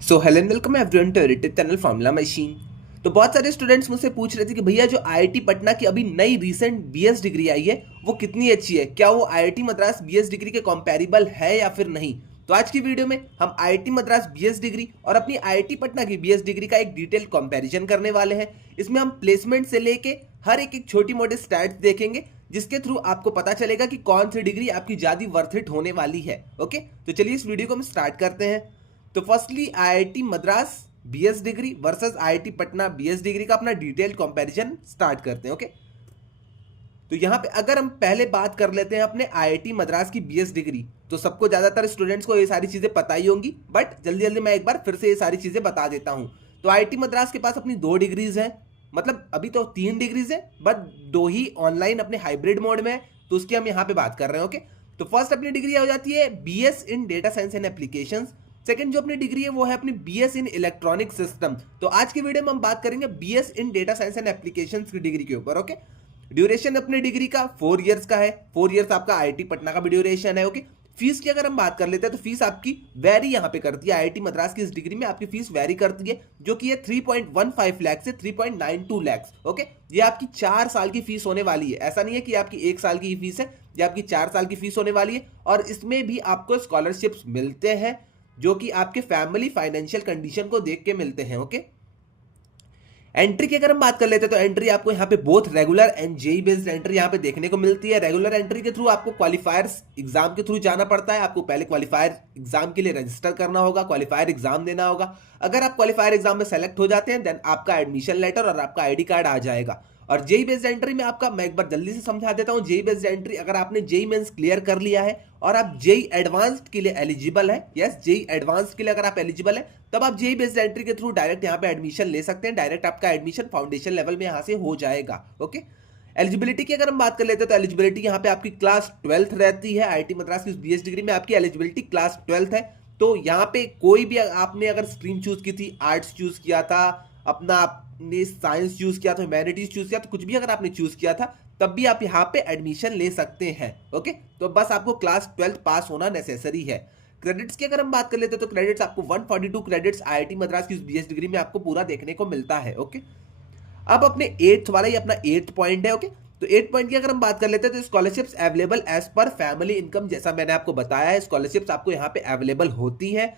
So hello and welcome everyone to YouTube channel formula machine. तो बहुत सारे students मुझसे पूछ रहे थे कि भैया जो आईआईटी पटना की अभी नई रीसेंट बीएस डिग्री आई है वो कितनी अच्छी है, क्या वो आईआईटी मद्रास बीएस डिग्री के कंपैरेबल है या फिर नहीं। तो आज की वीडियो में हम आईआईटी मद्रास बीएस डिग्री और अपनी आईआईटी पटना की बीएस डिग्री का एक डिटेल कंपैरिजन करने वाले हैं। इसमें हम प्लेसमेंट से लेके हर एक छोटी मोटी स्टैट्स देखेंगे जिसके थ्रू आपको पता चलेगा कि कौन सी डिग्री आपकी ज्यादा वर्थ इट होने वाली है। ओके, तो चलिए इस वीडियो को हम स्टार्ट करते हैं। तो firstly IIT Madras BS degree versus IIT Patna BS degree का अपना डिटेल्ड कंपैरिजन स्टार्ट करते हैं। ओके, तो यहां पे अगर हम पहले बात कर लेते हैं अपने आईआईटी मद्रास की बीएस डिग्री, तो सबको ज्यादातर स्टूडेंट्स को ये सारी चीजें पता ही होंगी, बट जल्दी जल्दी मैं एक बार फिर से ये सारी चीजें बता देता हूं। तो आईआईटी मद्रास के पास अपनी 2 डिग्रीज हैं, मतलब अभी तो 3 डिग्रीज है बट 2 ही ऑनलाइन अपने हाइब्रिड मोड में है, तो उसकी हम यहाँ पे बात कर रहे हैं। ओके, तो फर्स्ट अपनी डिग्री हो जाती है BS in data science and applications. Second जो अपनी डिग्री है वो है अपनी बीएस इन इलेक्ट्रॉनिक सिस्टम। तो आज की वीडियो में हम बात करेंगे BS in data science and applications की डिग्री के ऊपर। ओके, ड्यूरेशन अपने डिग्री का 4 इयर्स का है, 4 इयर्स आपका आईआईटी पटना का भी ड्यूरेशन है। ओके, फीस की अगर हम बात कर लेते हैं तो फीस आपकी वेरी यहाँ पे करती है। आईआईटी मद्रास की इस डिग्री में आपकी फीस वेरी करती है, जो कि है 3.15 लाख से 3.92 लाख। ओके, ये आपकी 4 साल की फीस होने वाली है, ऐसा नहीं है कि आपकी 1 साल की फीस है, ये आपकी 4 साल की फीस होने वाली है। और इसमें भी आपको स्कॉलरशिप्स मिलते हैं जो कि आपके फैमिली फाइनेंशियल कंडीशन को देख के मिलते हैं। ओके, एंट्री की अगर हम बात कर लेते हैं तो एंट्री आपको यहाँ पे both regular and JEE based entry यहाँ पे देखने को मिलती है। रेगुलर एंट्री के थ्रू आपको क्वालिफायर्स एग्जाम के थ्रू जाना पड़ता है, आपको पहले क्वालिफायर एग्जाम के लिए रजिस्टर करना होगा, क्वालिफायर एग्जाम देना होगा। अगर आप क्वालिफायर एग्जाम में सेलेक्ट हो जाते हैं देन आपका एडमिशन लेटर और आपका आईडी कार्ड आ जाएगा। और जेई बेस्ड एंट्री में आपका, मैं एक बार जल्दी से समझा देता हूं, जेई बेस्ड एंट्री अगर आपने जेई मेंस क्लियर कर लिया है और आप जेई एडवांस्ड के लिए एलिजिबल है, यस जेई एडवांस्ड के लिए अगर आप एलिजिबल है तब आप जेई बेस्ड एंट्री के थ्रू डायरेक्ट यहाँ पे एडमिशन ले सकते हैं। डायरेक्ट आपका एडमिशन फाउंडेशन लेवल में यहाँ से हो जाएगा। ओके, एलिजिबिलिटी की अगर हम बात कर लेते हैं तो एलिजिबिलिटी यहाँ पे आपकी क्लास 12th रहती है। आईआईटी मद्रास की बीएस डिग्री में आपकी एलिजिबिलिटी क्लास 12th है। तो यहाँ पे कोई भी आपने अगर स्ट्रीम चूज की थी, आर्ट्स चूज किया था, अपना आपने साइंस चूज किया था, ह्यूमैनिटीज चूज किया, तो कुछ भी अगर आपने चूज किया था तब भी आप यहाँ पे एडमिशन ले सकते हैं। ओके, तो बस आपको क्लास 12th पास होना नेसेसरी है। क्रेडिट्स की अगर हम बात कर लेते हैं तो क्रेडिट्स आपको 142 क्रेडिट्स आईआईटी मद्रास की बीएस डिग्री में आपको पूरा देखने को मिलता है। ओके, अब अपने 8th वाला, ये अपना 8th पॉइंट है। ओके, तो 8 पॉइंट की अगर हम बात कर लेते हैं तो scholarships available as per family income, जैसा मैंने आपको बताया है स्कॉलरशिप्स आपको यहाँ पे अवेलेबल होती है,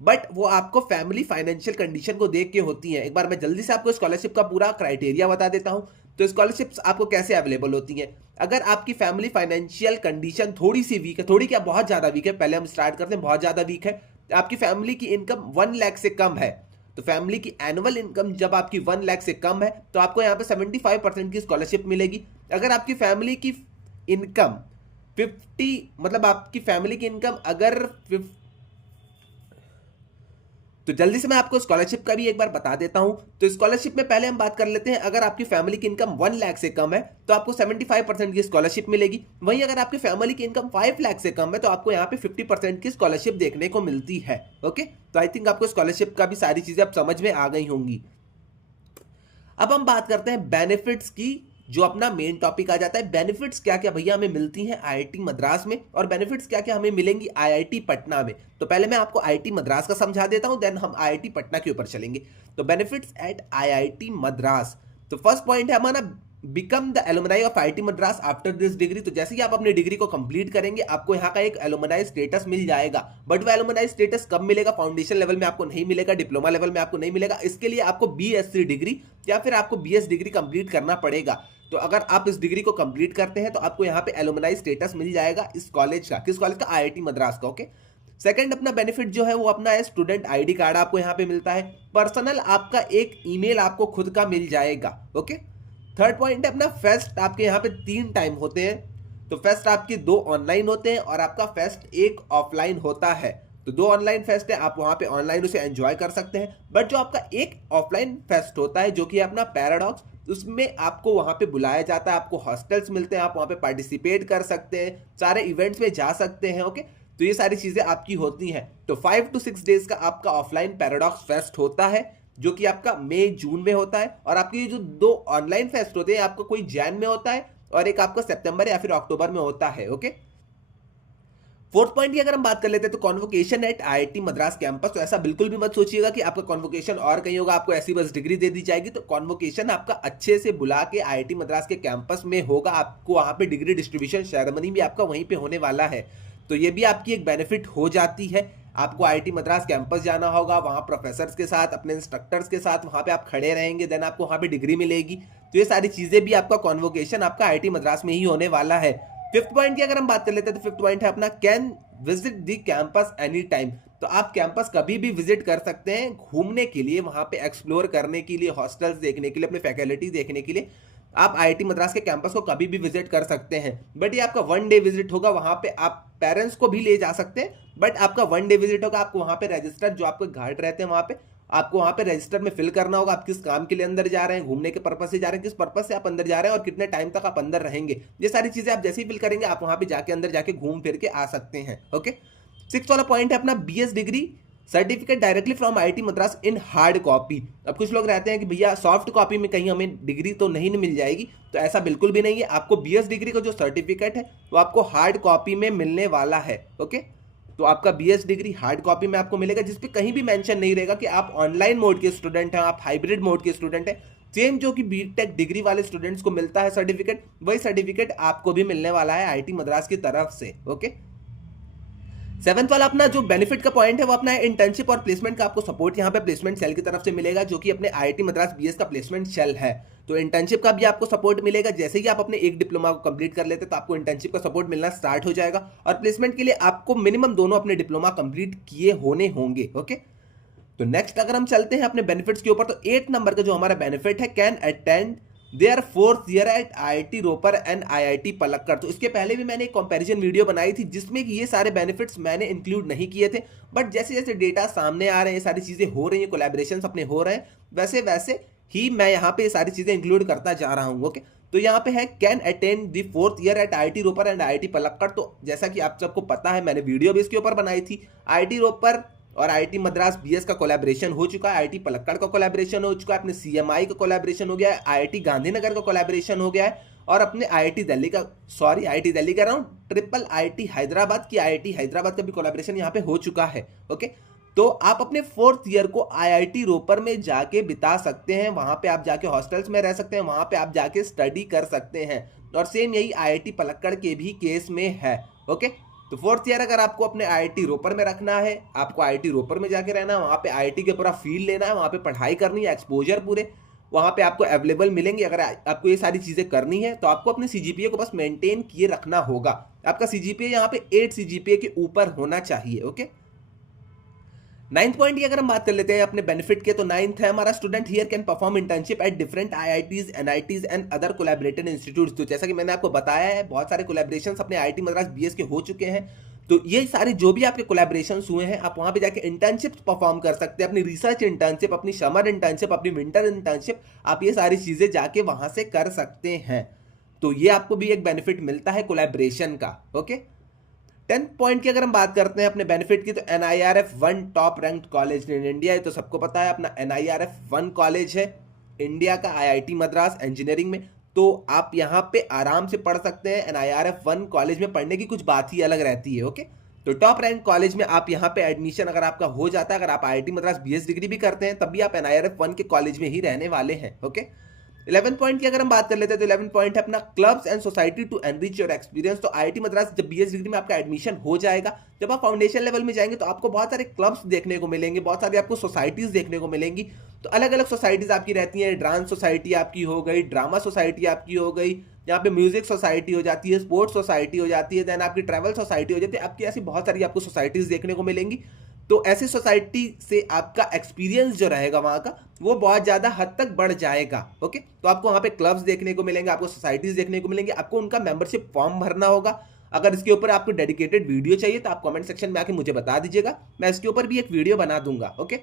बट वो आपको फैमिली फाइनेंशियल कंडीशन को देख के होती है। एक बार मैं जल्दी से आपको स्कॉलरशिप का पूरा क्राइटेरिया बता देता हूं। तो स्कॉलरशिप्स आपको कैसे अवेलेबल होती हैं, अगर आपकी फैमिली फाइनेंशियल कंडीशन थोड़ी सी वीक है, थोड़ी क्या बहुत ज्यादा वीक है, पहले हम स्टार्ट करते हैं बहुत ज्यादा वीक है, आपकी फैमिली की इनकम 1 लाख से कम है, तो फैमिली की एनुअल इनकम जब आपकी 1 लाख से कम है तो आपको यहाँ पे 75% की स्कॉलरशिप मिलेगी। अगर आपकी फैमिली की इनकम 50, मतलब आपकी फैमिली की इनकम अगर, तो जल्दी से मैं आपको स्कॉलरशिप का भी एक बार बता देता हूं। तो स्कॉलरशिप में पहले हम बात कर लेते हैं, अगर आपकी फैमिली की इनकम 1 लाख से कम है तो आपको 75% की स्कॉलरशिप मिलेगी। वहीं अगर आपकी फैमिली की इनकम 5 लाख से कम है तो आपको यहाँ पे 50% की स्कॉलरशिप देखने को मिलती है। ओके, तो आई थिंक आपको स्कॉलरशिप का भी सारी चीजें अब समझ में आ गई होंगी। अब हम बात करते हैं बेनिफिट्स की, जो अपना मेन टॉपिक आ जाता है। बेनिफिट्स क्या क्या भैया हमें मिलती हैं आईआईटी मद्रास में और बेनिफिट्स क्या क्या हमें मिलेंगी आईआईटी पटना में। तो पहले मैं आपको आईआईटी मद्रास का समझा देता हूं, देन हम आईआईटी पटना के ऊपर चलेंगे। तो बेनिफिट्स एट आईआईटी मद्रास, तो फर्स्ट पॉइंट है हमारा become the alumni of IIT Madras after this degree. तो जैसे कि आप अपनी डिग्री को कंप्लीट करेंगे आपको यहाँ का एक एलुमनाई स्टेटस मिल जाएगा, बट वो एलुमनाई स्टेटस कब मिलेगा, फाउंडेशन लेवल में आपको नहीं मिलेगा, डिप्लोमा लेवल में आपको नहीं मिलेगा। इसके लिए आपको बीएससी डिग्री या फिर आपको बीएस डिग्री कंप्लीट करना पड़ेगा। तो अगर आप इस डिग्री को कंप्लीट करते हैं तो आपको यहाँ पे एलुमनाई स्टेटस मिल जाएगा इस कॉलेज का, किस कॉलेज का, आईआईटी मद्रास का। ओके, सेकंड अपना बेनिफिट जो है वो अपना है स्टूडेंट आईडी कार्ड आपको यहाँ पे मिलता है। पर्सनल आपका एक ईमेल आपको खुद का मिल जाएगा। ओके, थर्ड पॉइंट है अपना फेस्ट, आपके यहाँ पे 3 टाइम होते हैं। तो फेस्ट आपके 2 ऑनलाइन होते हैं और आपका फेस्ट 1 ऑफलाइन होता है। तो 2 ऑनलाइन फेस्ट है, आप वहां पे ऑनलाइन उसे एंजॉय कर सकते हैं, बट जो आपका एक ऑफलाइन फेस्ट होता है जो कि अपना पैराडॉक्स, उसमें आपको वहां पे बुलाया जाता है, आपको हॉस्टल्स मिलते हैं, आप वहां पे पार्टिसिपेट कर सकते हैं, सारे इवेंट्स में जा सकते हैं। ओके, तो ये सारी चीजें आपकी होती हैं। तो 5 to 6 डेज का आपका ऑफलाइन पैराडॉक्स फेस्ट होता है जो कि आपका मई जून में होता है, और आपके जो 2 ऑनलाइन फेस्ट होते हैं आपका कोई जैन में होता है और एक आपका सितंबर या फिर अक्टूबर में होता है। ओके, फोर्थ पॉइंट की अगर हम बात कर लेते हैं तो convocation eight IIT Madras campus. तो ऐसा बिल्कुल भी मत सोचिएगा कि आपका कॉन्वोकेशन और कहीं होगा, आपको ऐसी बस डिग्री दे दी जाएगी। तो कॉन्वोकेशन आपका अच्छे से बुला के आईआईटी मद्रास के कैंपस में होगा, आपको वहां पे डिग्री डिस्ट्रीब्यूशन सेरेमनी भी आपका वहीं पे होने वाला है। तो ये भी आपकी एक बेनिफिट हो जाती है। आपको आईआईटी मद्रास कैंपस जाना होगा, वहाँ प्रोफेसर्स के साथ, अपने इंस्ट्रक्टर्स के साथ वहाँ पे आप खड़े रहेंगे, देन आपको वहाँ पे डिग्री मिलेगी। तो ये सारी चीज़ें भी आपका कॉन्वोकेशन आपका आईआईटी मद्रास में ही होने वाला है। फिफ्थ पॉइंट की अगर हम बात कर लेते हैं तो फिफ्थ पॉइंट है अपना can visit the campus any time. तो आप कैंपस कभी भी विजिट कर सकते हैं घूमने के लिए, वहाँ पे एक्सप्लोर करने के लिए, हॉस्टल्स देखने के लिए, अपने फैकल्टी देखने के लिए आप आईआईटी मद्रास के कैंपस को कभी भी विजिट कर सकते हैं। बट ये आपका 1 डे विजिट होगा, वहाँ पे आप पेरेंट्स को भी ले जा सकते हैं, बट आपका 1 डे विजिट होगा। आपको वहाँ पे रजिस्टर, जो आपके गार्ड रहते हैं वहाँ पे, आपको वहाँ पे रजिस्टर में फिल करना होगा आप किस काम के लिए अंदर जा रहे हैं, घूमने के पर्पज से जा रहे हैं, किस पर्पज से आप अंदर जा रहे हैं और कितने टाइम तक आप अंदर रहेंगे। ये सारी चीजें आप जैसे ही फिल करेंगे आप वहाँ पे जाके अंदर जाके घूम फिर के आ सकते हैं। ओके, 6th वाला पॉइंट है अपना BS degree certificate directly from IIT Madras in hard copy. अब कुछ लोग रहते हैं कि भैया सॉफ्ट कॉपी में कहीं हमें डिग्री तो नहीं मिल जाएगी, तो ऐसा बिल्कुल भी नहीं है। आपको बीएस डिग्री का जो सर्टिफिकेट है वो आपको हार्ड कॉपी में मिलने वाला है। ओके, तो आपका बीएस डिग्री हार्ड कॉपी में आपको मिलेगा, जिसपे कहीं भी मेंशन नहीं रहेगा कि आप ऑनलाइन मोड के स्टूडेंट हैं, आप हाइब्रिड मोड के स्टूडेंट हैं। सेम जो कि बीटेक डिग्री वाले स्टूडेंट्स को मिलता है सर्टिफिकेट, वही सर्टिफिकेट आपको भी मिलने वाला है आईआईटी मद्रास की तरफ से। ओके, 7th वाला अपना जो बेनिफिट का पॉइंट है वो अपना इंटर्नशिप और प्लेसमेंट का आपको सपोर्ट यहाँ पे प्लेसमेंट सेल की तरफ से मिलेगा, जो कि अपने आईआईटी मद्रास बीएस का प्लेसमेंट सेल है। तो इंटर्नशिप का भी आपको सपोर्ट मिलेगा। जैसे ही आप अपने एक डिप्लोमा को कंप्लीट कर लेते हैं तो आपको इंटर्नशिप का सपोर्ट मिलना स्टार्ट हो जाएगा, और प्लेसमेंट के लिए आपको मिनिमम दोनों अपने डिप्लोमा कंप्लीट किए होने होंगे। ओके, तो नेक्स्ट अगर हम चलते हैं अपने बेनिफिट्स के ऊपर, तो 8 नंबर का जो हमारा बेनिफिट है, can attend their 4th year at IIT Ropar and IIT Palakkad. तो इसके पहले भी मैंने एक कंपैरिजन वीडियो बनाई थी जिसमें कि ये सारे बेनिफिट्स मैंने इंक्लूड नहीं किए थे, बट जैसे जैसे डेटा सामने आ रहे हैं, ये सारी चीजें हो रही हैं, कोलैबोरेशंस अपने हो रहे हैं, वैसे वैसे ही मैं यहाँ पे ये सारी चीजें इंक्लूड करता जा रहा हूँ। ओके, तो यहाँ पे है can attend the 4th year at IIT Ropar and IIT Palakkad. तो जैसा कि आप सबको पता है, मैंने वीडियो भी इसके ऊपर बनाई थी। आईआईटी रोपर और आईआईटी मद्रास बीएस का कोलैबोरेशन हो चुका है, आईआईटी पलक्कड़ का कोलैबोरेशन हो चुका है, अपने सीएमआई का कोलैबोरेशन हो गया है, आईआईटी गांधीनगर का कोलैबोरेशन हो गया है, और अपने आईआईटी दिल्ली का, सॉरी आईआईटी दिल्ली कह रहा हूँ, ट्रिपल आईआईटी हैदराबाद की आईआईटी हैदराबाद का भी कोलैबोरेशन यहाँ पे हो चुका है। ओके, तो आप अपने 4th ईयर को आईआईटी रोपर में जाके बिता सकते हैं, वहां पे आप जाके हॉस्टल्स में रह सकते हैं, वहां पे आप जाके स्टडी कर सकते हैं, और सेम यही आईआईटी पलक्कड़ के भी केस में है। ओके, तो 4th ईयर अगर आपको अपने आईआईटी रोपर में रखना है, आपको आईआईटी रोपर में जाके रहना है, वहाँ पे आईआईटी के पूरा फील लेना है, वहाँ पे पढ़ाई करनी है, एक्सपोजर पूरे वहाँ पे आपको अवेलेबल मिलेंगे। अगर आपको ये सारी चीज़ें करनी है तो आपको अपने सीजीपीए को बस मेंटेन किए रखना होगा। आपका सीजीपीए यहाँ पे 8 सीजीपीए के ऊपर होना चाहिए। ओके, 9th पॉइंट की अगर हम बात कर लेते हैं अपने बेनिफिट के, तो 9th है हमारा, student here can perform internship at different IITs, NITs and other collaborated institutes. तो जैसा कि मैंने आपको बताया है, बहुत सारे कोलैबोरेशंस अपने आईआईटी मद्रास बीएस के हो चुके हैं। तो ये सारे जो भी आपके कोलैबोरेशंस हुए हैं, आप वहां पे जाके इंटर्नशिप परफॉर्म कर सकते हैं, अपनी रिसर्च इंटर्नशिप, अपनी समर इंटर्नशिप, अपनी विंटर इंटर्नशिप, आप ये सारी चीजें जाके वहां से कर सकते हैं। तो ये आपको भी एक बेनिफिट मिलता है कोलैबोरेशन का। ओके, 10th पॉइंट की अगर हम बात करते हैं अपने बेनिफिट की, तो NIRF 1 top ranked college in India. ये तो सबको पता है, अपना NIRF 1 कॉलेज है इंडिया का, आईआईटी मद्रास इंजीनियरिंग में। तो आप यहाँ पे आराम से पढ़ सकते हैं। NIRF 1 कॉलेज में पढ़ने की कुछ बात ही अलग रहती है। ओके, तो टॉप रैंक कॉलेज में आप यहाँ पे एडमिशन अगर आपका हो जाता है, अगर आप आईआईटी मद्रास बीएस डिग्री भी करते हैं, तब भी आप NIRF 1 के कॉलेज में ही रहने वाले हैं। ओके, 11 पॉइंट की अगर हम बात कर लेते हैं, तो 11 पॉइंट है अपना clubs and society to enrich your experience. तो आईआईटी मद्रास जब बीएस डिग्री में आपका एडमिशन हो जाएगा, जब आप फाउंडेशन लेवल में जाएंगे तो आपको बहुत सारे क्लब्स देखने को मिलेंगे, बहुत सारी आपको सोसाइटीज देखने को मिलेंगी। तो अलग अलग सोसाइटीज आपकी रहती हैं, डांस सोसाइटी आपकी हो गई, ड्रामा सोसाइटी आपकी हो गई, यहाँ पे म्यूजिक सोसाइटी हो जाती है, स्पोर्ट्स सोसाइटी हो जाती है, देन आपकी ट्रैवल सोसाइटी हो जाती है, आपकी ऐसी बहुत सारी आपको सोसाइटीज देखने को मिलेंगी। तो ऐसी सोसाइटी से आपका एक्सपीरियंस जो रहेगा वहाँ का, वो बहुत ज़्यादा हद तक बढ़ जाएगा। ओके, तो आपको वहाँ पे क्लब्स देखने को मिलेंगे, आपको सोसाइटीज देखने को मिलेंगे, आपको उनका मेंबरशिप फॉर्म भरना होगा। अगर इसके ऊपर आपको डेडिकेटेड वीडियो चाहिए तो आप कमेंट सेक्शन में आके मुझे बता दीजिएगा, मैं इसके ऊपर भी एक वीडियो बना दूंगा। ओके,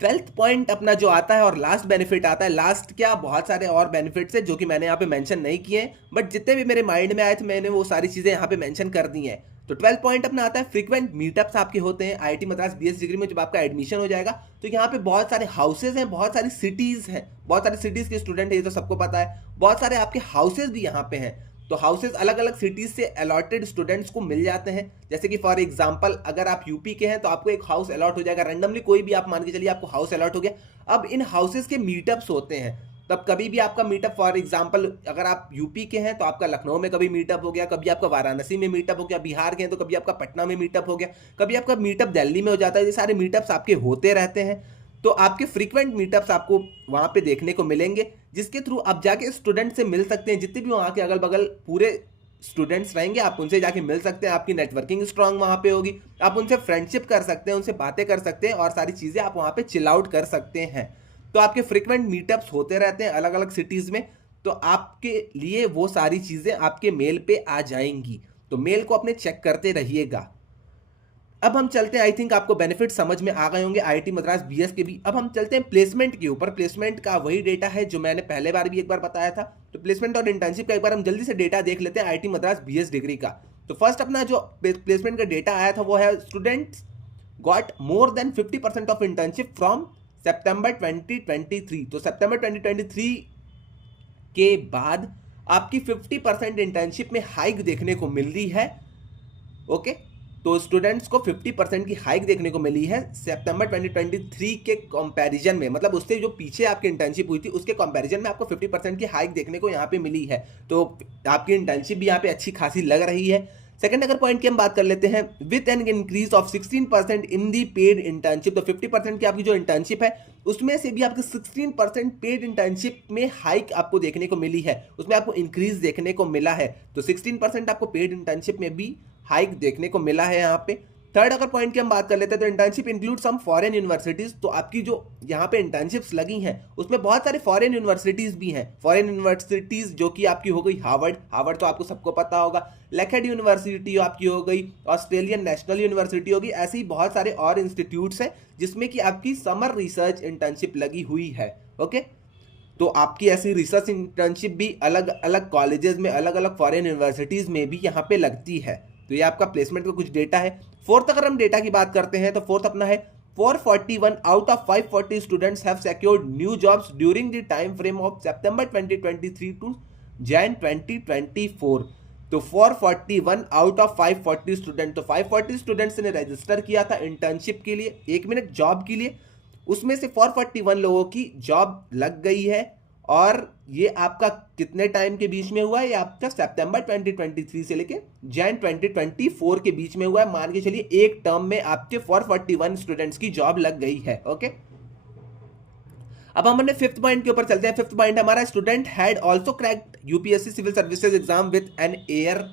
12th पॉइंट अपना जो आता है और लास्ट बेनिफिट आता है, लास्ट क्या बहुत सारे और बेनिफिट्स है जो कि मैंने यहाँ पे मेंशन नहीं किए हैं, बट जितने भी मेरे माइंड में आए थे मैंने वो सारी चीज़ें यहाँ पे मेंशन कर दी हैं। तो 12th पॉइंट अपना आता है, फ्रीक्वेंट मीटअप्स आपके होते हैं आईआईटी मद्रास बीएस डिग्री में। जब आपका एडमिशन हो जाएगा तो यहाँ पे बहुत सारे हाउसेज हैं, बहुत सारी सिटीज़ हैं, बहुत सारी सिटीज़ के स्टूडेंट है, ये तो सबको पता है, बहुत सारे आपके हाउसेज भी यहाँ पे हैं। तो हाउसेस अलग अलग सिटीज से अलॉटेड स्टूडेंट्स को मिल जाते हैं। जैसे कि फॉर एग्जांपल अगर आप यूपी के हैं तो आपको एक हाउस अलॉट हो जाएगा रैंडमली, कोई भी आप मान के चलिए आपको हाउस अलॉट हो गया। अब इन हाउसेस के मीटअप्स होते हैं, तब कभी भी आपका मीटअप फॉर एग्जांपल अगर आप यूपी के हैं तो आपका लखनऊ में कभी मीटअप हो गया, कभी आपका वाराणसी में मीटअप हो गया, बिहार के हैं तो कभी आपका पटना में मीटअप हो गया, कभी आपका मीटअप दिल्ली में हो जाता है। ये सारे मीटअप्स आपके होते रहते हैं, तो आपके फ्रीक्वेंट मीटअप्स आपको वहां पे देखने को मिलेंगे, जिसके थ्रू आप जाके स्टूडेंट से मिल सकते हैं। जितने भी वहां के अगल बगल पूरे स्टूडेंट्स रहेंगे आप उनसे जाके मिल सकते हैं, आपकी नेटवर्किंग स्ट्रांग वहां पे होगी, आप उनसे फ्रेंडशिप कर सकते हैं, उनसे बातें कर सकते हैं और सारी चीजें आप वहां पे चिल आउट कर सकते हैं। तो आपके फ्रीक्वेंट मीटअप्स होते रहते हैं अलग अलग सिटीज में, तो आपके लिए वो सारी चीजें आपके मेल पे आ जाएंगी, तो मेल को अपने चेक करते रहिएगा। अब हम चलते हैं, आई थिंक आपको बेनिफिट समझ में आ गए होंगे आईआईटी मद्रास बीएस के भी। अब हम चलते हैं प्लेसमेंट के ऊपर। प्लेसमेंट का वही डेटा है जो मैंने पहले बार भी एक बार बताया था, तो प्लेसमेंट और इंटर्नशिप का एक बार हम जल्दी से डेटा देख लेते हैं आईआईटी मद्रास बीएस डिग्री का। तो फर्स्ट अपना जो प्लेसमेंट का डेटा आया था वो है students got more than 50% of internship from September 2023। तो सितंबर 2023 के बाद आपकी 50% इंटर्नशिप में हाइक देखने को मिल रही है। ओके, तो स्टूडेंट्स को 50% की हाइक देखने को मिली है सितंबर 2023 के कंपैरिजन में, मतलब उससे जो पीछे आपकी इंटर्नशिप हुई थी उसके कंपैरिजन में आपको 50% की हाइक देखने को यहाँ पे मिली है। तो आपकी इंटर्नशिप भी यहाँ पे अच्छी खासी लग रही है। सेकंड अगर पॉइंट की हम बात कर लेते हैं, with an increase of 16% in the paid internship. तो 50% की आपकी जो इंटर्नशिप है उसमें से भी आपको 16% पेड इंटर्नशिप में हाइक आपको देखने को मिली है, उसमें आपको इंक्रीज देखने को मिला है। तो 16% आपको पेड इंटर्नशिप में भी हाइक देखने को मिला है यहाँ पे। थर्ड अगर पॉइंट की हम बात कर लेते हैं तो internship include some foreign universities. तो आपकी जो यहाँ पे इंटर्नशिप्स लगी हैं उसमें बहुत सारे फॉरेन यूनिवर्सिटीज भी हैं। फॉरेन यूनिवर्सिटीज जो कि आपकी हो गई हार्वर्ड तो आपको सबको पता होगा, लैकेड यूनिवर्सिटी आपकी हो गई, ऑस्ट्रेलियन नेशनल यूनिवर्सिटी होगी, ऐसे ही बहुत सारे और इंस्टीट्यूट्स हैं जिसमें कि आपकी समर रिसर्च इंटर्नशिप लगी हुई है। ओके, तो आपकी ऐसी रिसर्च इंटर्नशिप भी अलग अलग कॉलेजेस में अलग अलग फॉरेन यूनिवर्सिटीज में भी यहाँ पे लगती है। तो ये आपका प्लेसमेंट का कुछ डेटा है। फोर्थ अगर हम डेटा की बात करते हैं तो फोर्थ अपना है 441 out of 540 students have secured new jobs during the time frame of September 2023 to Jan 2024। तो 441 आउट ऑफ 540 स्टूडेंट, तो 540 स्टूडेंट्स ने रजिस्टर किया था इंटर्नशिप के लिए, एक मिनट जॉब के लिए, उसमें से 441 लोगों की जॉब लग गई है। और ये आपका कितने टाइम के बीच में हुआ है? ये आपका सितंबर 2023 से लेके जैन 2024 के बीच में हुआ है। मान के चलिए एक टर्म में आपके 441 स्टूडेंट्स की जॉब लग गई है। ओके, अब हम अपने फिफ्थ पॉइंट के ऊपर चलते हैं। फिफ्थ पॉइंट हमारा, student had also cracked UPSC civil services exam with an AIR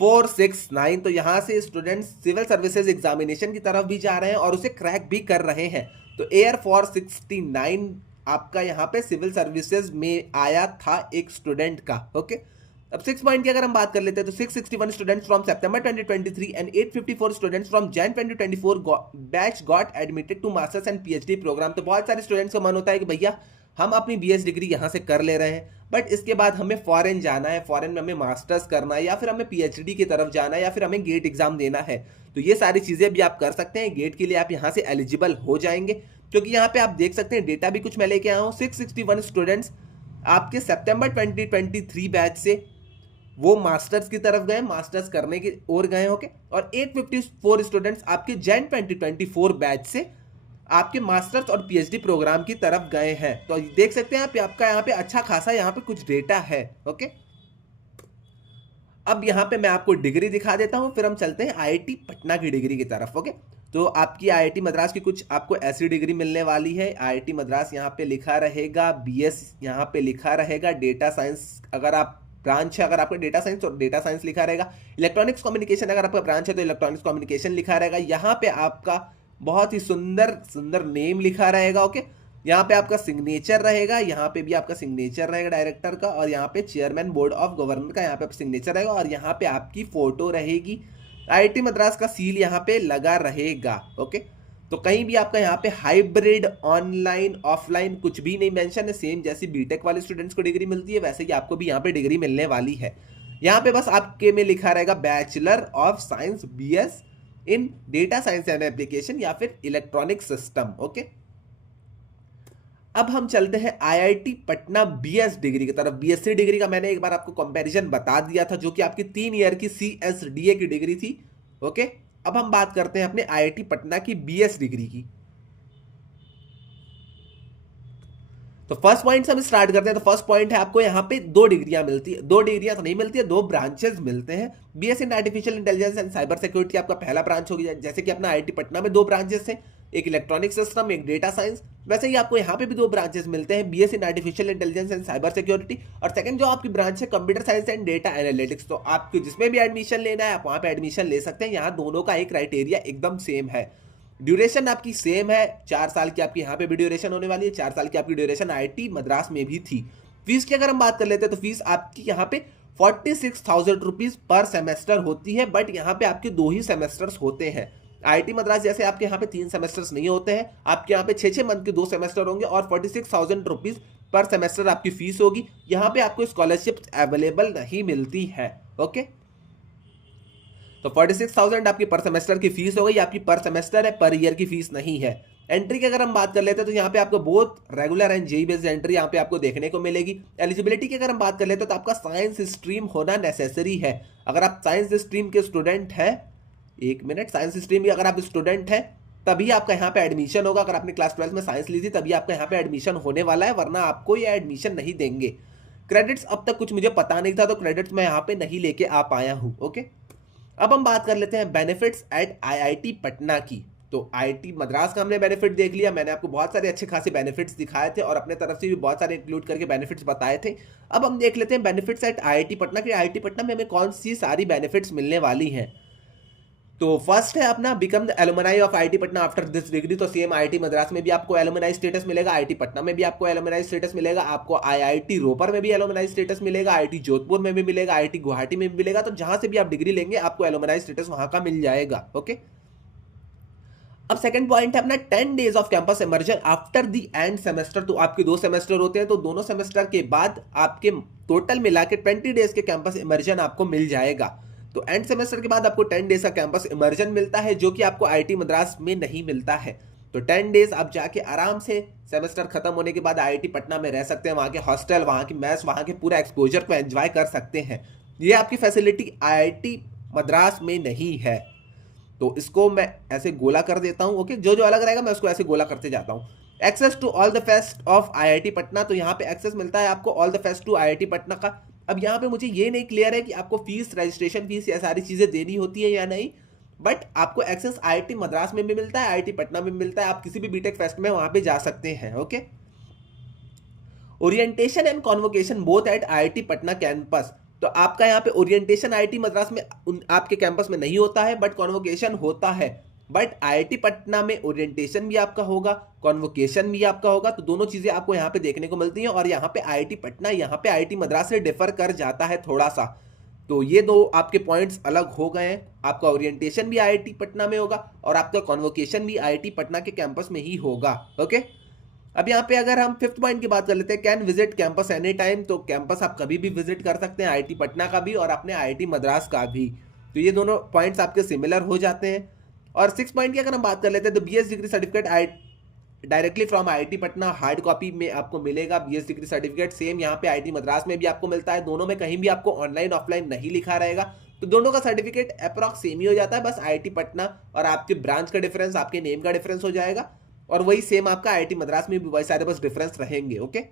469। तो यहां से स्टूडेंट्स सिविल सर्विसेज एग्जामिनेशन की तरफ भी जा रहे हैं और उसे क्रैक भी कर रहे हैं। तो एयर 469 आपका यहाँ पे सिविल सर्विसेज में आया था एक स्टूडेंट का। ओके, अब 6 पॉइंट की अगर हम बात कर लेते हैं तो 661 students from September 2023 and 854 students from Jan 2024 batch got admitted to masters and PhD program. तो बहुत सारे स्टूडेंट्स का मन होता है कि भैया हम अपनी बीएस डिग्री यहाँ से कर ले रहे हैं, बट इसके बाद हमें फॉरेन जाना है, फॉरेन में हमें मास्टर्स करना है, या फिर हमें पीएचडी की तरफ जाना है, या फिर हमें गेट एग्जाम देना है। तो ये सारी चीजें भी आप कर सकते हैं। गेट के लिए आप यहाँ से एलिजिबल हो जाएंगे, क्योंकि यहाँ पे आप देख सकते हैं डेटा भी कुछ मैं लेके आया हूँ। 661 स्टूडेंट्स आपके सितंबर 2023 बैच से वो मास्टर्स की तरफ गए, मास्टर्स करने की ओर गए होके, और 854 स्टूडेंट्स आपके जैन 2024 बैच से आपके मास्टर्स और पीएचडी प्रोग्राम की तरफ गए हैं। तो देख सकते हैं आप, आपका यहाँ पे अच्छा खासा यहाँ पे कुछ डेटा है। ओके, अब यहाँ पे मैं आपको डिग्री दिखा देता हूँ, फिर हम चलते हैं आईआईटी पटना की डिग्री की तरफ। ओके, तो आपकी आईआईटी मद्रास की कुछ आपको ऐसी डिग्री मिलने वाली है। आईआईटी मद्रास यहाँ पे लिखा रहेगा, बीएस यहाँ पे लिखा रहेगा, डेटा साइंस अगर आप ब्रांच है, अगर आपका डेटा साइंस और डेटा साइंस लिखा रहेगा, इलेक्ट्रॉनिक्स कम्युनिकेशन अगर आपका ब्रांच है तो इलेक्ट्रॉनिक्स कम्युनिकेशन लिखा रहेगा। यहाँ पे आपका बहुत ही सुंदर सुंदर नेम लिखा रहेगा। ओके, यहाँ पे आपका सिग्नेचर रहेगा, यहाँ पे भी आपका सिग्नेचर रहेगा डायरेक्टर का, और यहाँ पे चेयरमैन बोर्ड ऑफ गवर्नर का यहाँ पे सिग्नेचर रहेगा, और यहाँ पे आपकी फोटो रहेगी। आईआईटी मद्रास का सील यहाँ पे लगा रहेगा। ओके, तो कहीं भी आपका यहाँ पे हाइब्रिड ऑनलाइन ऑफलाइन कुछ भी नहीं मेंशन है। सेम जैसी बीटेक वाले स्टूडेंट्स को डिग्री मिलती है वैसे ही आपको भी यहाँ पे डिग्री मिलने वाली है। यहाँ पे बस आपके में लिखा रहेगा bachelor of science BS in data science and application या फिर इलेक्ट्रॉनिक सिस्टम। ओके, अब हम चलते हैं आईआईटी पटना बीएस डिग्री की तरफ। बीएससी डिग्री का मैंने एक बार आपको कंपैरिजन बता दिया था, जो कि आपकी 3 ईयर की सीएसडीए की डिग्री थी। ओके, अब हम बात करते हैं अपने आईआईटी पटना की बीएस डिग्री की। तो फर्स्ट पॉइंट से हम स्टार्ट करते हैं। तो फर्स्ट पॉइंट है, आपको यहाँ पे 2 डिग्रियां मिलती है। 2 डिग्रियां तो नहीं मिलती है, 2 ब्रांचेस मिलते हैं। BS in artificial intelligence and cyber security आपका पहला ब्रांच होगी, जैसे कि अपना आईआईटी पटना में 2 ब्रांचेस हैं, एक इलेक्ट्रॉनिक सिस्टम, एक डेटा साइंस। वैसे ही आपको यहाँ पे भी 2 ब्रांचेस मिलते हैं, BS in artificial intelligence and cyber security, और सेकंड जो आपकी ब्रांच है computer science and data analytics. तो आपको जिसमें भी एडमिशन लेना है आप वहाँ पे एडमिशन ले सकते हैं। यहाँ दोनों का एक क्राइटेरिया एकदम सेम है, ड्यूरेशन आपकी सेम है। 4 साल की आपकी यहाँ पे भी ड्यूरेशन होने वाली है, 4 साल की आपकी ड्यूरेशन आईआईटी मद्रास में भी थी। फीस की अगर हम बात कर लेते हैं तो फीस आपकी यहाँ पे 46,000 रुपीज पर सेमेस्टर होती है, बट यहाँ पे आपके 2 ही सेमेस्टर्स होते हैं। आईआईटी मद्रास जैसे आपके यहाँ पे 3 सेमेस्टर्स नहीं होते हैं, आपके यहाँ पे 6 मंथ के 2 सेमेस्टर होंगे और 46,000 रुपीज पर सेमेस्टर आपकी फीस होगी। यहाँ पे आपको स्कॉलरशिप अवेलेबल नहीं मिलती है। ओके, तो 46,000 आपकी पर सेमेस्टर की फीस हो गई, आपकी पर सेमेस्टर है, पर ईयर की फीस नहीं है। एंट्री की अगर हम बात कर लेते हैं तो यहाँ पे आपको both regular and JEE based entry यहाँ पे आपको देखने को मिलेगी। एलिजिबिलिटी की अगर हम बात कर लेते हैं तो आपका साइंस स्ट्रीम होना नेसेसरी है। अगर आप साइंस स्ट्रीम के स्टूडेंट हैं, 1 मिनट, साइंस स्ट्रीम की अगर आप स्टूडेंट हैं तभी आपका यहाँ पे एडमिशन होगा। अगर आपने क्लास 12 में साइंस ली थी तभी आपका यहाँ पे एडमिशन होने वाला है, वरना आपको ये एडमिशन नहीं देंगे। क्रेडिट्स अब तक कुछ मुझे पता नहीं था, तो क्रेडिट्स मैं यहाँ पे नहीं लेके आ पाया हूँ। ओके, अब हम बात कर लेते हैं बेनिफिट्स एट आईआईटी पटना की। तो आईआईटी मद्रास का हमने बेनिफिट देख लिया, मैंने आपको बहुत सारे अच्छे खासे बेनिफिट्स दिखाए थे और अपने तरफ से भी बहुत सारे इंक्लूड करके बेनिफिट्स बताए थे। अब हम देख लेते हैं बेनिफिट्स एट आईआईटी पटना की। आईआईटी पटना में हमें कौन सी सारी बेनिफिट्स मिलने वाली हैं। तो फर्स्ट है अपना become the alumni of IIT Patna after this degree. तो सेम आईआईटी मद्रास में भी आपको एलुमनाई स्टेटस मिलेगा, आईआईटी पटना में भी आपको एलुमनाई स्टेटस मिलेगा, आपको आईआईटी रोपर में भी एलुमनाई स्टेटस मिलेगा, आईआईटी जोधपुर में भी मिलेगा, आईआईटी गुवाहाटी में भी मिलेगा। तो जहां से भी आप डिग्री लेंगे आपको एलुमनाई स्टेटस वहां का मिल जाएगा। ओके, अब सेकंड पॉइंट है अपना 10 days off campus immersion after the end semester. तो आपके 2 सेमेस्टर होते हैं, तो दोनों सेमेस्टर के बाद आपके टोटल मिला के 20 डेज के कैंपस इमर्जन आपको मिल जाएगा। तो एंड सेमेस्टर के बाद आपको 10 डेज का कैंपस इमर्जन मिलता है, जो कि आपको आईआईटी मद्रास में नहीं मिलता है। तो 10 डेज आप जाके आराम से सेमेस्टर खत्म होने के बाद आईआईटी पटना में रह सकते हैं, वहाँ के हॉस्टल, वहाँ की मैस, वहाँ के पूरा एक्सपोजर को एंजॉय कर सकते हैं। ये आपकी फैसिलिटी आईआईटी मद्रास में नहीं है। तो इसको मैं ऐसे गोला कर देता हूँ। ओके, जो जो अलग रहेगा मैं उसको ऐसे गोला करते जाता हूँ। Access to all the fest of IIT Patna. तो यहाँ पे एक्सेस मिलता है आपको all the fest to IIT Patna का। अब यहाँ पे मुझे ये नहीं क्लियर है कि आपको फीस, रजिस्ट्रेशन फीस, या सारी चीज़ें देनी होती है या नहीं, बट आपको एक्सेस आईआईटी मद्रास में भी मिलता है, आईआईटी पटना में भी मिलता है। आप किसी भी बीटेक फेस्ट में वहाँ पे जा सकते हैं। Okay, orientation and convocation both at IIT Patna campus. तो आपका यहाँ पे ओरिएंटेशन आईआईटी मद्रास में आपके कैंपस में नहीं होता है, बट कॉन्वोकेशन होता है। बट आईआईटी पटना में ओरिएंटेशन भी आपका होगा, कॉन्वोकेशन भी आपका होगा। तो दोनों चीजें आपको यहाँ पे देखने को मिलती हैं। और यहाँ पे आईआईटी पटना यहाँ पे आईआईटी मद्रास से डिफर कर जाता है थोड़ा सा। तो ये 2 आपके पॉइंट्स अलग हो गए हैं। आपका ओरिएंटेशन भी आईआईटी पटना में होगा और आपका कॉन्वोकेशन भी आईआईटी पटना के कैंपस में ही होगा। ओके, अब यहाँ पे अगर हम 5th पॉइंट की बात कर लेते हैं, can visit campus any time. तो कैंपस आप कभी भी विजिट कर सकते हैं, आईआईटी पटना का भी और अपने आईआईटी मद्रास का भी। तो ये दोनों पॉइंट्स आपके सिमिलर हो जाते हैं। और 6th पॉइंट की अगर हम बात कर लेते हैं तो BS degree certificate directly from IIT Patna hard copy में आपको मिलेगा। बीएस डिग्री सर्टिफिकेट सेम यहाँ पे आईआईटी मद्रास में भी आपको मिलता है। दोनों में कहीं भी आपको ऑनलाइन ऑफलाइन नहीं लिखा रहेगा, तो दोनों का सर्टिफिकेट अप्रॉक्स सेम ही हो जाता है। बस आईआईटी पटना और आपके ब्रांच का डिफरेंस, आपके नेम का डिफरेंस हो जाएगा, और वही सेम आपका आईआईटी मद्रास में भी वही सारे बस डिफरेंस रहेंगे। ओके,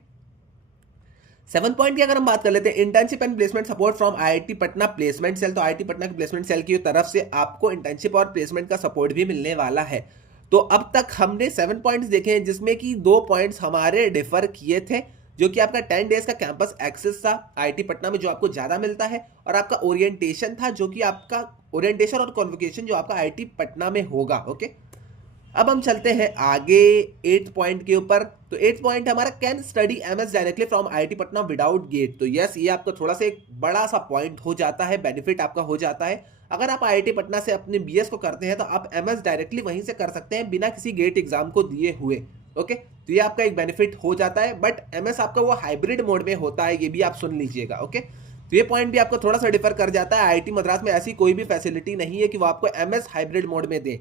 7th पॉइंट की अगर हम बात कर लेते हैं, internship and placement support from IIT Patna placement cell. तो आईआईटी पटना के प्लेसमेंट सेल की तरफ से आपको इंटर्नशिप और प्लेसमेंट का सपोर्ट भी मिलने वाला है। तो अब तक हमने 7 पॉइंट्स देखे हैं, जिसमें कि 2 पॉइंट्स हमारे डिफर किए थे, जो कि आपका 10 डेज का कैंपस एक्सेस था आईआईटी पटना में जो आपको ज्यादा मिलता है, और आपका ओरिएंटेशन था जो कि आपका ओरिएंटेशन और कॉन्वोकेशन जो आपका आईआईटी पटना में होगा। ओके, अब हम चलते हैं आगे 8th पॉइंट के ऊपर। तो 8th पॉइंट हमारा, can study MS directly from IIT Patna without GATE. तो यस, ये आपका थोड़ा सा एक बड़ा सा पॉइंट हो जाता है, बेनिफिट आपका हो जाता है। अगर आप आईआईटी पटना से अपने बीएस को करते हैं तो आप एमएस डायरेक्टली वहीं से कर सकते हैं बिना किसी गेट एग्जाम को दिए हुए। ओके, तो ये आपका एक बेनिफिट हो जाता है। बट एमएस आपका वो हाइब्रिड मोड में होता है, ये भी आप सुन लीजिएगा। ओके, तो ये पॉइंट भी आपको थोड़ा सा डिफर कर जाता है। आईआईटी मद्रास में ऐसी कोई भी फैसिलिटी नहीं है कि वो आपको एमएस हाइब्रिड मोड में दे।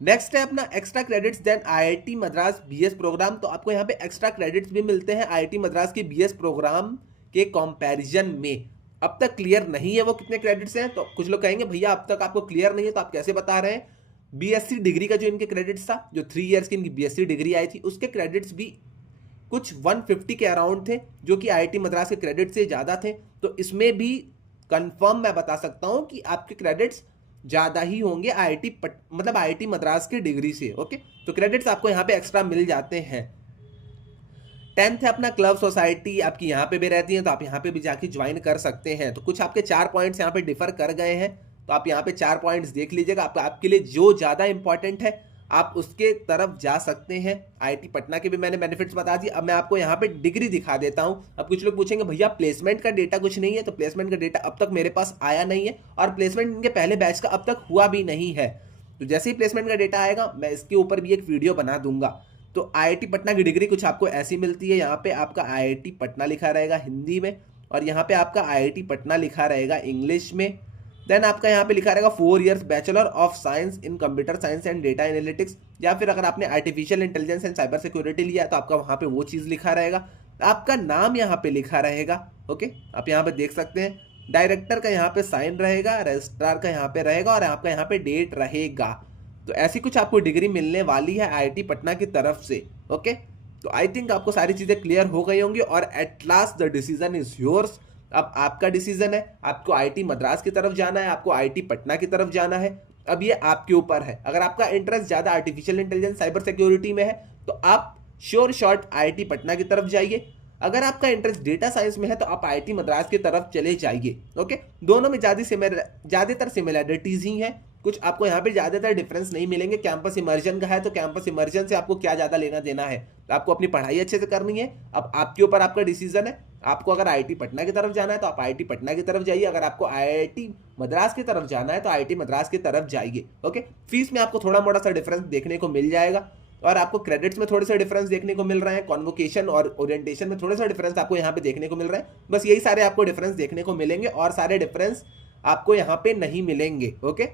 नेक्स्ट है अपना extra credits than IIT Madras BS program. तो आपको यहाँ पे एक्स्ट्रा क्रेडिट्स भी मिलते हैं आईआईटी मद्रास के बीएस प्रोग्राम के कंपैरिजन में। अब तक क्लियर नहीं है वो कितने क्रेडिट्स हैं, तो कुछ लोग कहेंगे भैया अब तक आपको क्लियर नहीं है तो आप कैसे बता रहे हैं। बीएससी डिग्री का जो इनके क्रेडिट्स था, जो 3 इयर्स की इनकी बीएससी डिग्री आई थी, उसके क्रेडिट्स भी कुछ 150 के अराउंड थे, जो कि आईआईटी मद्रास के क्रेडिट से ज़्यादा थे। तो इसमें भी कंफर्म मैं बता सकता हूं कि आपके क्रेडिट्स ज़्यादा ही होंगे मतलब आईआईटी मद्रास की डिग्री से। ओके, तो क्रेडिट्स आपको यहाँ पे एक्स्ट्रा मिल जाते हैं। 10th है अपना क्लब सोसाइटी, आपकी यहाँ पे भी रहती है, तो आप यहाँ पे भी जाके ज्वाइन कर सकते हैं। तो कुछ आपके 4 पॉइंट्स यहाँ पे डिफर कर गए हैं, तो आप यहाँ पे 4 पॉइंट्स देख लीजिएगा। आपके लिए जो ज़्यादा इंपॉर्टेंट है आप उसके तरफ जा सकते हैं। आईआईटी पटना के भी मैंने बेनिफिट्स बता दिए। अब मैं आपको यहाँ पे डिग्री दिखा देता हूँ। अब कुछ लोग पूछेंगे भैया प्लेसमेंट का डेटा कुछ नहीं है, तो प्लेसमेंट का डेटा अब तक मेरे पास आया नहीं है, और प्लेसमेंट इनके पहले बैच का अब तक हुआ भी नहीं है। तो जैसे ही प्लेसमेंट का डेटा आएगा मैं इसके ऊपर भी एक वीडियो बना दूंगा। तो आईआईटी पटना की डिग्री कुछ आपको ऐसी मिलती है, यहाँ पे आपका आईआईटी पटना लिखा रहेगा हिंदी में, और यहाँ पे आपका आईआईटी पटना लिखा रहेगा इंग्लिश में। देन आपका यहाँ पे लिखा रहेगा 4 years bachelor of science in computer science and data analytics, या फिर अगर आपने artificial intelligence and cyber security लिया तो आपका वहाँ पे वो चीज़ लिखा रहेगा। आपका नाम यहाँ पे लिखा रहेगा। ओके, आप यहाँ पे देख सकते हैं डायरेक्टर का यहाँ पे साइन रहेगा, रजिस्ट्रार का यहाँ पे रहेगा, और आपका यहाँ पे डेट रहेगा। तो ऐसी कुछ आपको डिग्री मिलने वाली है आईआईटी पटना की तरफ से। ओके, तो आई थिंक आपको सारी चीज़ें क्लियर हो गई होंगी, और at last the decision is yours. अब आपका डिसीजन है, आपको आईआईटी मद्रास की तरफ जाना है, आपको आईआईटी पटना की तरफ जाना है। अब ये आपके ऊपर है। अगर आपका इंटरेस्ट ज़्यादा आर्टिफिशियल इंटेलिजेंस साइबर सिक्योरिटी में है तो आप श्योर शॉर्ट आईआईटी पटना की तरफ जाइए। अगर आपका इंटरेस्ट डेटा साइंस में है तो आप आईआईटी मद्रास की तरफ चले जाइए। ओके, दोनों में ज़्यादातर सिमिलैरिटीज ही हैं, कुछ आपको यहाँ पे ज़्यादातर डिफरेंस नहीं मिलेंगे। कैंपस इमर्जन का है तो कैंपस इमर्जन से आपको क्या ज़्यादा लेना देना है, तो आपको अपनी पढ़ाई अच्छे से करनी है। अब आपके ऊपर आपका डिसीजन है। आपको अगर आईआईटी पटना की तरफ जाना है तो आप आईआईटी पटना की तरफ जाइए, अगर आपको आईआईटी मद्रास की तरफ जाना है तो आईआईटी मद्रास की तरफ जाइए। ओके, फीस में आपको थोड़ा मोड़ा सा डिफरेंस देखने को मिल जाएगा, और आपको क्रेडिट्स में थोड़े से डिफरेंस देखने को मिल रहे हैं, कॉन्वोकेशन और ओरिएंटेशन में थोड़े से डिफरेंस आपको यहाँ पे देखने को मिल रहे हैं। बस यही सारे आपको डिफरेंस देखने को मिलेंगे, और सारे डिफरेंस आपको यहाँ पे नहीं मिलेंगे। ओके,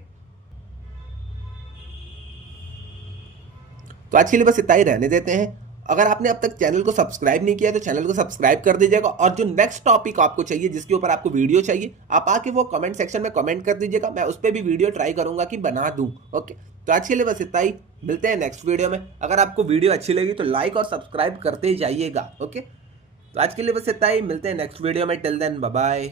तो आज के लिए बस इतना ही रहने देते हैं। अगर आपने अब तक चैनल को सब्सक्राइब नहीं किया तो चैनल को सब्सक्राइब कर दीजिएगा, और जो नेक्स्ट टॉपिक आपको चाहिए, जिसके ऊपर आपको वीडियो चाहिए, आप आके वो कमेंट सेक्शन में कमेंट कर दीजिएगा, मैं उस पर भी वीडियो ट्राई करूंगा कि बना दूं। ओके, तो आज के लिए बस इतना ही, मिलते हैं नेक्स्ट वीडियो में। अगर आपको वीडियो अच्छी लगी तो लाइक और सब्सक्राइब करते जाइएगा। ओके, तो आज के लिए बस इतना ही, मिलते हैं नेक्स्ट वीडियो में। Till then bye bye.